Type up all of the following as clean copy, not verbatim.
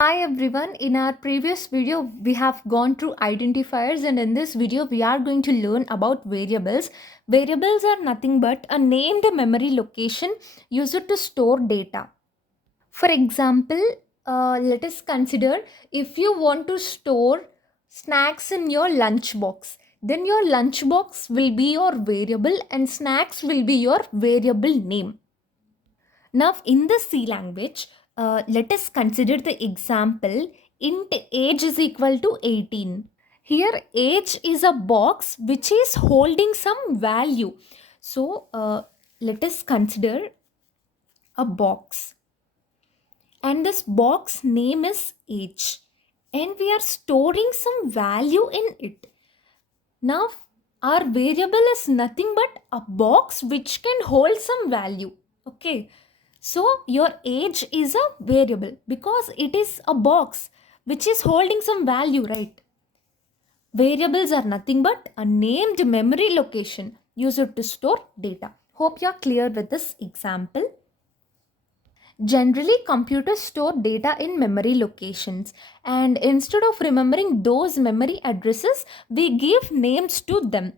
Hi everyone, in our previous video we have gone through identifiers, and in this video we are going to learn about variables. Variables are nothing but a named memory location used to store data. For example, let us consider if you want to store snacks in your lunchbox, then your lunchbox will be your variable and snacks will be your variable name. Now, in the C language, let us consider the example int age is equal to 18. Here, age is a box which is holding some value. So, let us consider a box, and this box name is age, and we are storing some value in it. Now, our variable is nothing but a box which can hold some value. Okay. So, your age is a variable because it is a box which is holding some value, right? Variables are nothing but a named memory location used to store data. Hope you are clear with this example. Generally, computers store data in memory locations, and instead of remembering those memory addresses, we give names to them.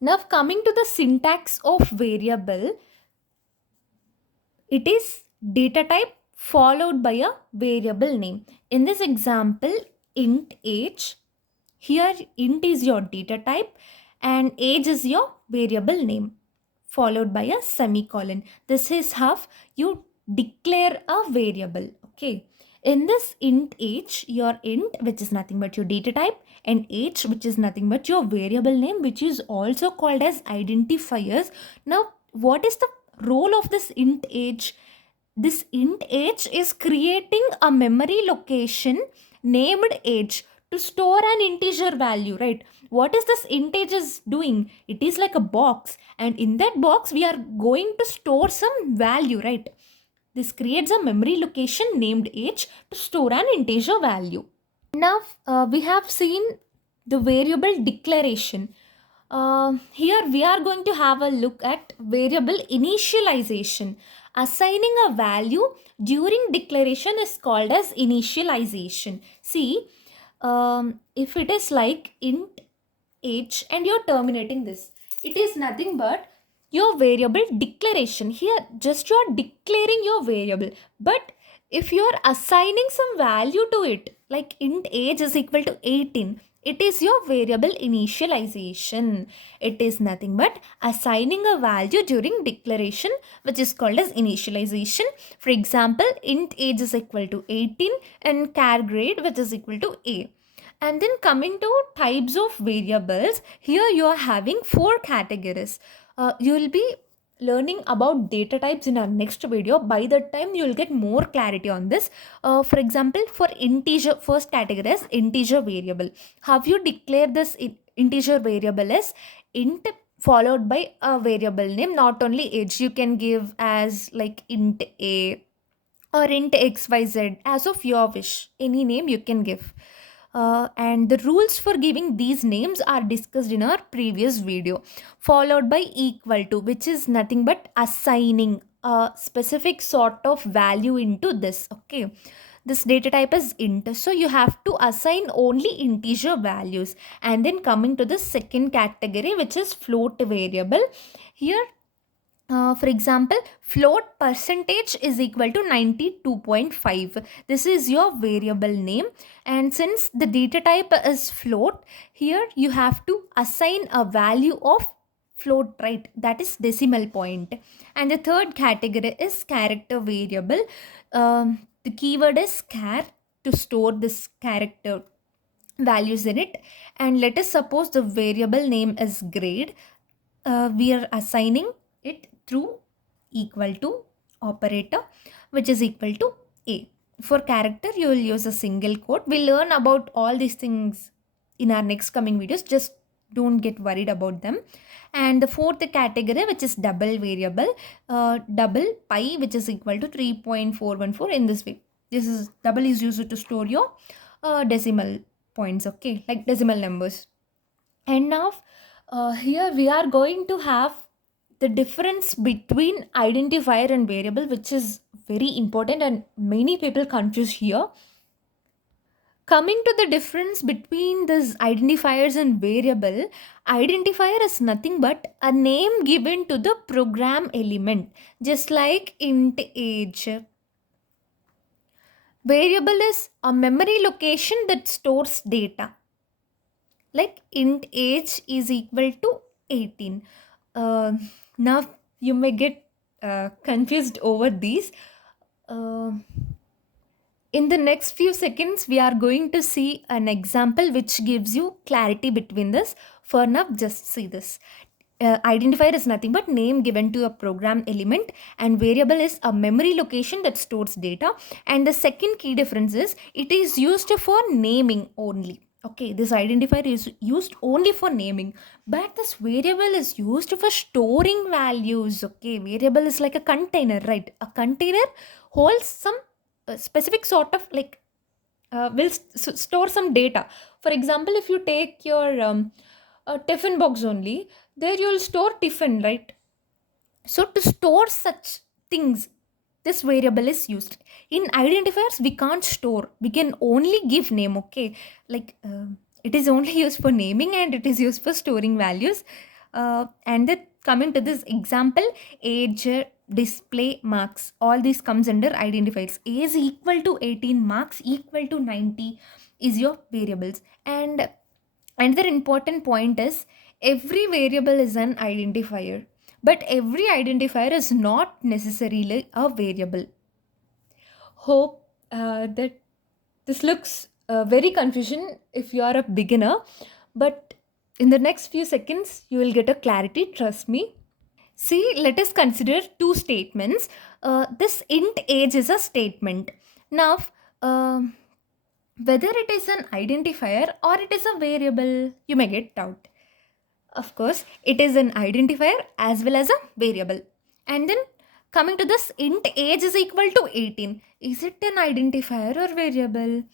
Now, coming to the syntax of variable, it is data type followed by a variable name. In this example, int age, here int is your data type and age is your variable name followed by a semicolon. This is how you declare a variable. Okay. In this int age, your int, which is nothing but your data type, and age, which is nothing but your variable name, which is also called as identifiers. Now, what is the role of this int age? This int age is creating a memory location named age to store an integer value, right? What is this int age is doing? It is like a box, and in that box we are going to store some value, right? This creates a memory location named age to store an integer value. Now, we have seen the variable declaration. Here we are going to have a look at variable initialization. Assigning a value during declaration is called as initialization. See, if it is like int age and you're terminating this, it is nothing but your variable declaration. Here just you are declaring your variable, but if you are assigning some value to it, like int age is equal to 18, it is your variable initialization. It is nothing but assigning a value during declaration, which is called as initialization. For example, int age is equal to 18 and char grade, which is equal to A. And then coming to types of variables, here you are having four categories. You will be learning about data types in our next video. By that time, you will get more clarity on this. For example, for integer, first category is integer variable. How you declare this integer variable is int followed by a variable name, not only age. You can give as like int a or int xyz as of your wish. Any name you can give. And the rules for giving these names are discussed in our previous video, followed by equal to, which is nothing but assigning a specific sort of value into this. Okay, this data type is int, so you have to assign only integer values. And then coming to the second category, which is float variable. Here, for example, float percentage is equal to 92.5. This is your variable name, and since the data type is float, here you have to assign a value of float, right? That is decimal point. And the third category is character variable. The keyword is char to store this character values in it. And let us suppose the variable name is grade. We are assigning it through equal to operator, which is equal to a. For character, you will use a single quote. We'll learn about all these things in our next coming videos. Just don't get worried about them. And the fourth category, which is double variable, double pi, which is equal to 3.414 in this way. This is double is used to store your decimal points, okay, like decimal numbers. And now here we are going to have the difference between identifier and variable, which is very important and many people confuse here. Coming to the difference between these identifiers and variable, identifier is nothing but a name given to the program element, just like int age. Variable is a memory location that stores data, like int age is equal to 18. Uh, Now you may get confused over these. Uh, in the next few seconds, we are going to see an example which gives you clarity between this. For now, just see this. Identifier is nothing but name given to a program element, and variable is a memory location that stores data. And the second key difference is it is used for naming only. Okay, this identifier is used only for naming, but this variable is used for storing values. Okay, variable is like a container, right? A container holds some specific sort of like will store some data. For example, if you take your tiffin box only, there you'll store tiffin, right? So to store such things, this variable is used. In identifiers, we can't store, we can only give name. Okay, like it is only used for naming and it is used for storing values. And then coming to this example, age, display, marks, all these comes under identifiers. A is equal to 18, marks equal to 90 is your variables. And another important point is every variable is an identifier, but every identifier is not necessarily a variable. Hope that this looks very confusion if you are a beginner, but in the next few seconds you will get a clarity, trust me. See, let us consider two statements. This int age is a statement. Now, um whether it is an identifier or it is a variable, you may get doubt. Of course, it is an identifier as well as a variable. And then coming to this int age is equal to 18. Is it an identifier or variable?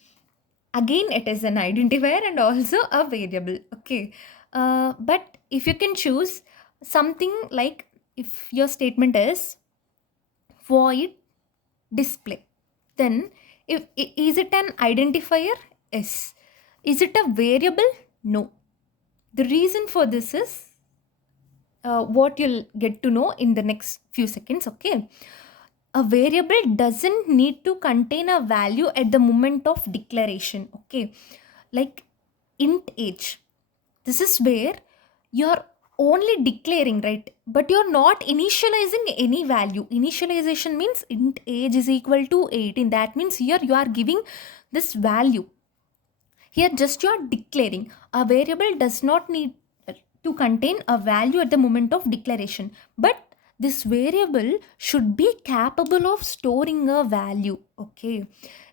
Again, it is an identifier and also a variable. Okay. But if you can choose something like if your statement is void display, then is it an identifier? Yes. Is it a variable? No. The reason for this is what you'll get to know in the next few seconds. Okay, a variable doesn't need to contain a value at the moment of declaration. Okay, like int age, this is where you're only declaring, right? But you're not initializing any value. Initialization means int age is equal to 18. That means here you are giving this value. Here just you are declaring. A variable does not need to contain a value at the moment of declaration, but this variable should be capable of storing a value. Okay,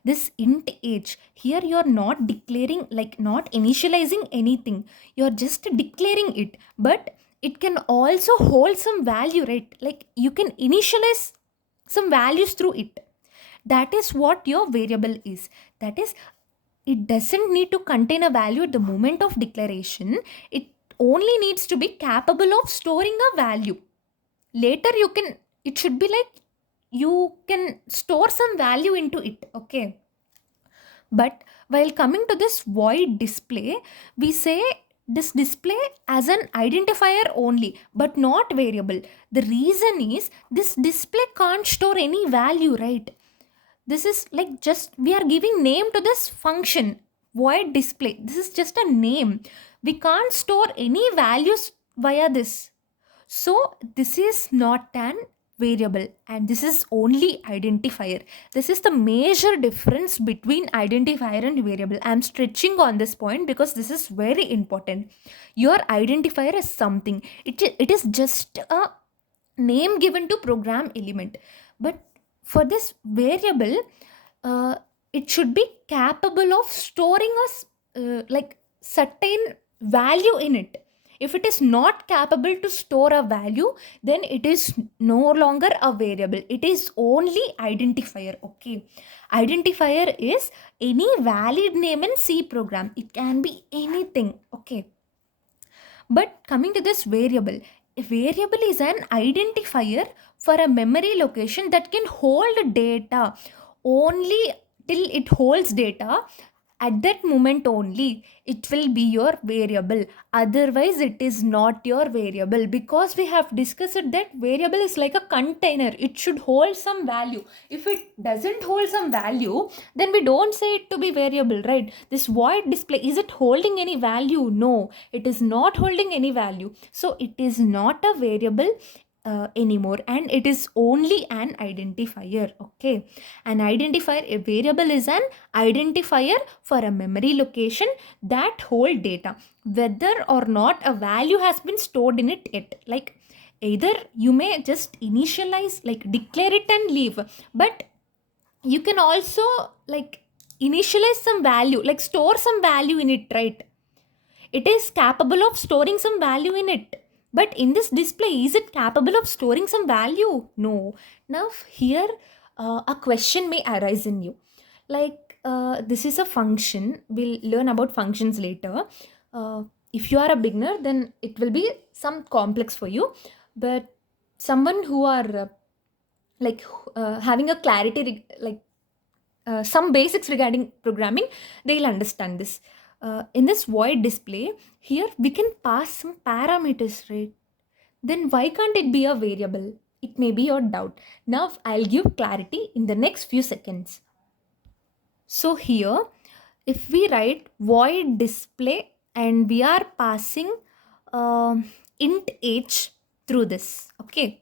this int age, here you are not declaring, like not initializing anything, you are just declaring it, but it can also hold some value, right? Like you can initialize some values through it. That is what your variable is. That is, it doesn't need to contain a value at the moment of declaration. It only needs to be capable of storing a value. Later you can, it should be like you can store some value into it. Okay, but while coming to this void display, we say this display as an identifier only but not variable. The reason is this display can't store any value, right? This is like just we are giving name to this function void display. This is just a name. We can't store any values via this. So this is not an variable and this is only identifier. This is the major difference between identifier and variable. I'm stretching on this point because this is very important. Your identifier is something. It is just a name given to program element. But for this variable, uh, it should be capable of storing like certain value in it. If it is not capable to store a value, then it is no longer a variable, it is only identifier. Okay, identifier is any valid name in C program, it can be anything. Okay, but coming to this variable, A variable is an identifier for a memory location that can hold data only. Till it holds data, at that moment only it will be your variable. Otherwise it is not your variable, because we have discussed that variable is like a container, it should hold some value. If it doesn't hold some value, then we don't say it to be variable, right? This void display, is it holding any value? No, it is not holding any value, so it is not a variable anymore, and it is only an identifier. Okay, an identifier, a variable is an identifier for a memory location that hold data, whether or not a value has been stored in it yet. Like, either you may just initialize, like declare it and leave, but you can also like initialize some value, like store some value in it, right? It is capable of storing some value in it, but in this display, is it capable of storing some value? No. Now here a question may arise in you, like this is a function, we'll learn about functions later. uh, if you are a beginner, then it will be some complex for you, but someone who are like having a clarity some basics regarding programming, they'll understand this. In this void display, here we can pass some parameters, right? Then why can't it be a variable? It may be your doubt. Now I'll give clarity in the next few seconds. So here, if we write void display and we are passing int h through this, okay?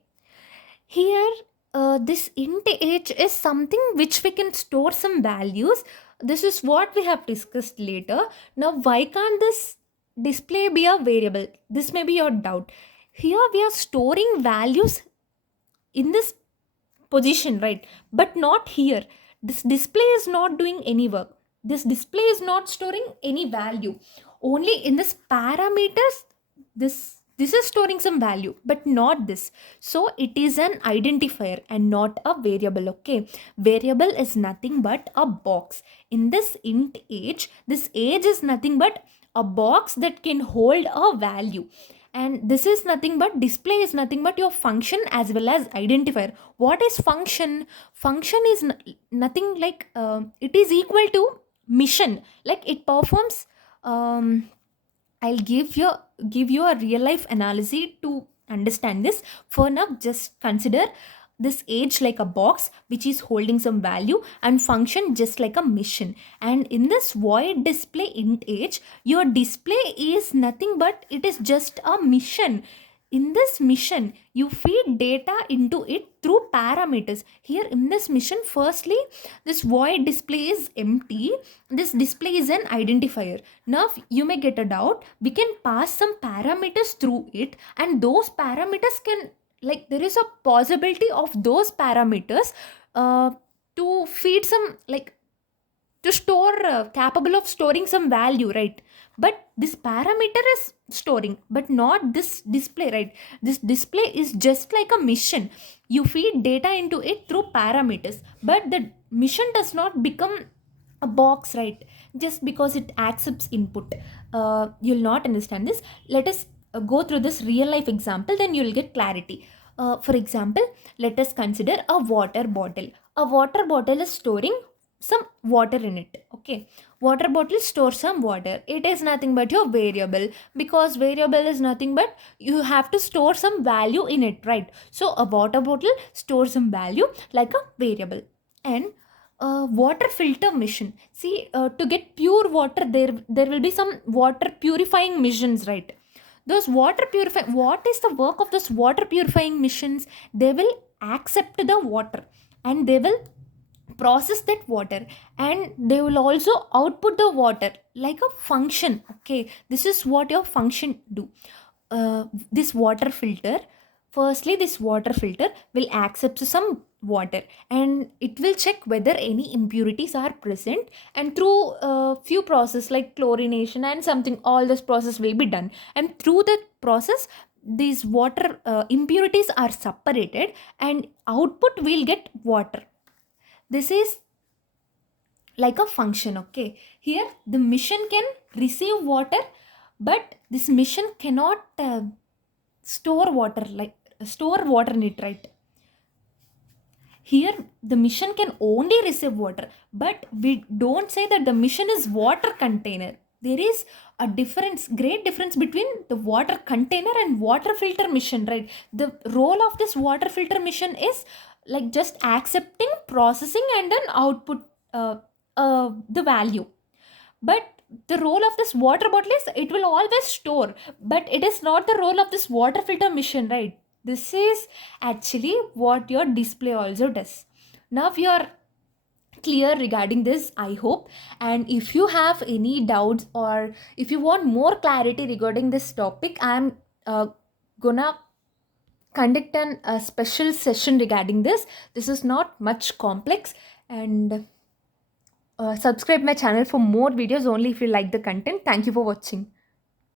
Here, this int h is something which we can store some values. This is what we have discussed later. Now, why can't this display be a variable? This may be your doubt. Here we are storing values in this position, right? But not here. This display is not doing any work. This display is not storing any value. Only in this parameters, this is storing some value, but not this. So it is an identifier and not a variable. Okay, variable is nothing but a box. In this int age, this age is nothing but a box that can hold a value, and this is nothing but, display is nothing but your function as well as identifier. What is function? Function is nothing like it is equal to mission, like it performs. I'll give you a real life analogy to understand this. For now, just consider this age like a box which is holding some value, and function just like a mission. And in this void display int age, your display is nothing but, it is just a mission. In this mission, you feed data into it through parameters. Here in this mission, firstly, this void display is empty. This display is an identifier. Now you may get a doubt, we can pass some parameters through it, and those parameters can, like there is a possibility of those parameters to feed some, like to store, capable of storing some value, right? But this parameter is storing, but not this display, right? This display is just like a mission. You feed data into it through parameters, but the mission does not become a box, right? Just because it accepts input. You'll not understand this. Let us go through this real life example, then you'll get clarity. For example, let us consider a water bottle. A water bottle is storing some water in it. Okay, water bottle stores some water. It is nothing but your variable, because variable is nothing but you have to store some value in it, right? So a water bottle stores some value like a variable. And water filter mission, see, to get pure water, there will be some water purifying missions, right? Those water purifying, what is the work of those water purifying missions? They will accept the water, and they will process that water, and they will also output the water like a function. Okay, this is what your function do. This water filter, firstly this water filter will accept some water, and it will check whether any impurities are present, and through few process like chlorination and something, all this process will be done, and through the process these water impurities are separated, and output will get water. This is like a function. Okay, here the mission can receive water, but this mission cannot store water, like store water in it, right? Here the mission can only receive water, but we don't say that the mission is water container. There is a difference, great difference between the water container and water filter mission, right? The role of this water filter mission is like just accepting, processing, and then output the value. But the role of this water bottle is it will always store, but it is not the role of this water filter mission, right? This is actually what your display also does. Now you're clear regarding this, I hope. And if you have any doubts or if you want more clarity regarding this topic, I'm gonna conduct a special session regarding this. This is not much complex. And subscribe my channel for more videos only if you like the content. Thank you for watching.